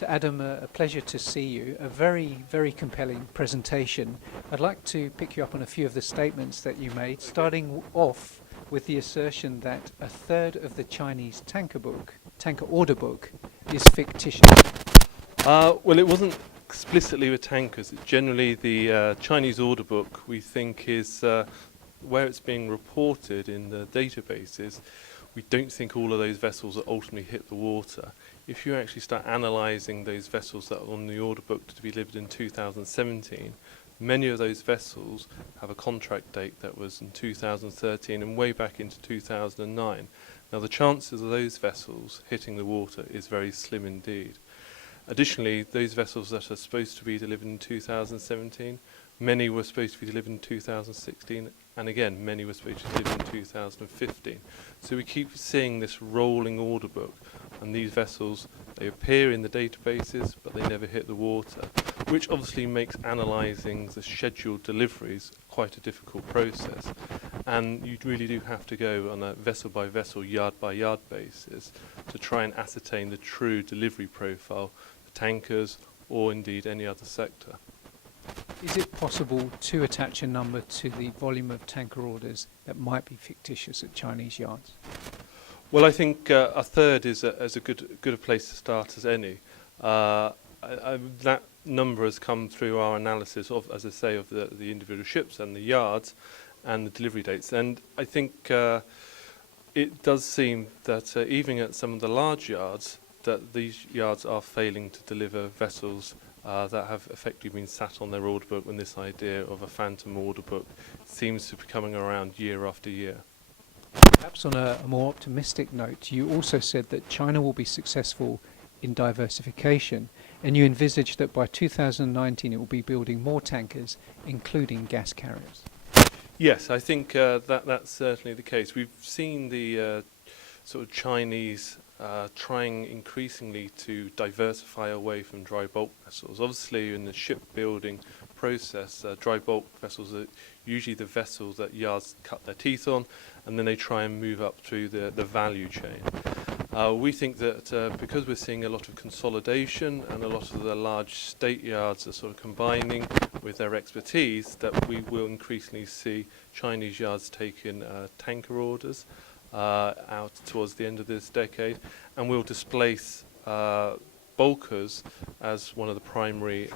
So Adam, a pleasure to see you. A very, very compelling presentation. I'd like to pick you up on a few of the statements that you made, starting off with the assertion that a third of the Chinese tanker order book, is fictitious. Well, it wasn't explicitly with tankers. It's generally the Chinese order book, we think, is where it's being reported in the databases. We don't think all of those vessels that ultimately hit the water. If you actually start analysing those vessels that are on the order book to be delivered in 2017, many of those vessels have a contract date that was in 2013 and way back into 2009. Now the chances of those vessels hitting the water is very slim indeed. Additionally, those vessels that are supposed to be delivered in 2017, many were supposed to be delivered in 2016, and again, many were supposed to be delivered in 2015. So we keep seeing this rolling order book, and these vessels, they appear in the databases, but they never hit the water, which obviously makes analysing the scheduled deliveries quite a difficult process. And you really do have to go on a vessel-by-vessel, yard-by-yard basis to try and ascertain the true delivery profile for tankers or indeed any other sector. Is it possible to attach a number to the volume of tanker orders that might be fictitious at Chinese yards? Well, I think a third is a good place to start as any. That number has come through our analysis of, as I say, of the individual ships and the yards and the delivery dates. And I think it does seem that even at some of the large yards, that these yards are failing to deliver vessels that have effectively been sat on their order book, when this idea of a phantom order book seems to be coming around year after year. Perhaps on a more optimistic note, you also said that China will be successful in diversification, and you envisage that by 2019 it will be building more tankers, including gas carriers. Yes, I think that's certainly the case. We've seen the sort of Chinese trying increasingly to diversify away from dry bulk vessels. Obviously, in the shipbuilding process, dry bulk vessels are usually the vessels that yards cut their teeth on, and then they try and move up through the value chain. We think that because we're seeing a lot of consolidation and a lot of the large state yards are sort of combining with their expertise, that we will increasingly see Chinese yards taking tanker orders out towards the end of this decade, and will displace bulkers as one of the primary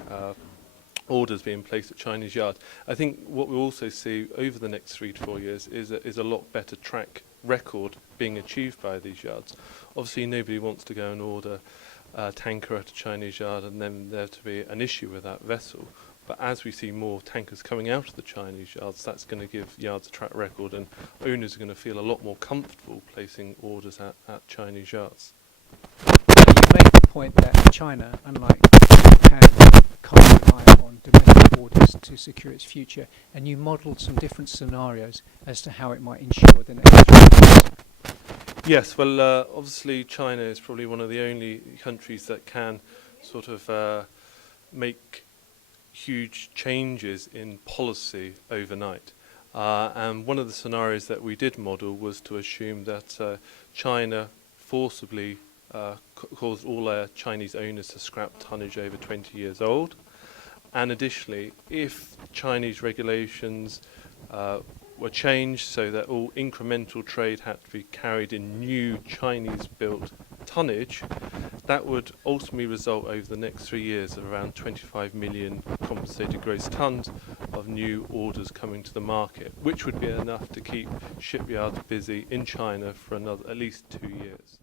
orders being placed at Chinese yards. I think what we'll also see over the next 3 to 4 years is a lot better track record being achieved by these yards. Obviously, nobody wants to go and order a tanker at a Chinese yard and then there to be an issue with that vessel. But as we see more tankers coming out of the Chinese yards, that's going to give yards a track record, and owners are going to feel a lot more comfortable placing orders at Chinese yards. You made the point that China, unlike Japan, can't rely on domestic orders to secure its future, and you modelled some different scenarios as to how it might ensure the next 3 years. Yes, well, obviously China is probably one of the only countries that can sort of make huge changes in policy overnight. And one of the scenarios that we did model was to assume that China forcibly caused all their Chinese owners to scrap tonnage over 20 years old. And additionally, if Chinese regulations were changed so that all incremental trade had to be carried in new Chinese-built tonnage, that would ultimately result over the next 3 years of around 25 million compensated gross tons of new orders coming to the market, which would be enough to keep shipyards busy in China for at least 2 years.